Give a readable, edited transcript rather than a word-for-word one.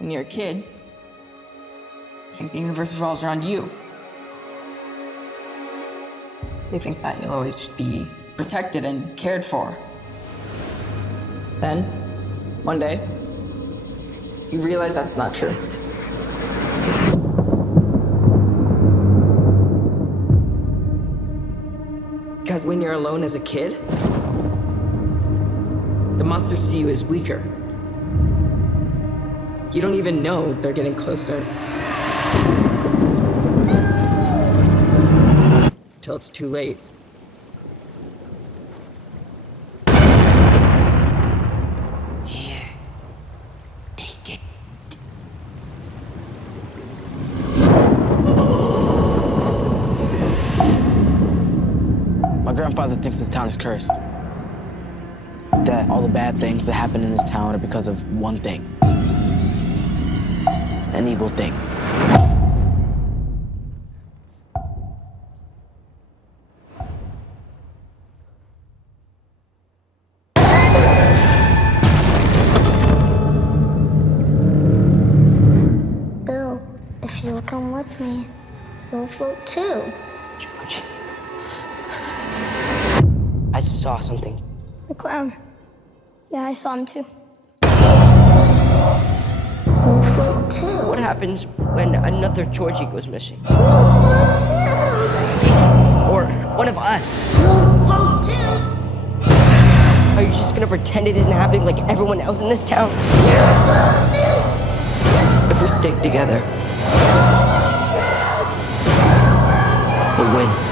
When you're a kid, you think the universe revolves around you. You think that you'll always be protected and cared for. Then, one day, you realize that's not true. Because when you're alone as a kid, the monsters see you as weaker. You don't even know they're getting closer. Till it's too late. Here, take it. My grandfather thinks this town is cursed. That all the bad things that happen in this town are because of one thing. An evil thing. Bill, if you'll come with me, you'll float too. Georgie. I saw something. The clown. Yeah, I saw him too. What happens when another Georgie goes missing? Or one of us? Are you just gonna pretend it isn't happening like everyone else in this town? If we stick together, we'll win.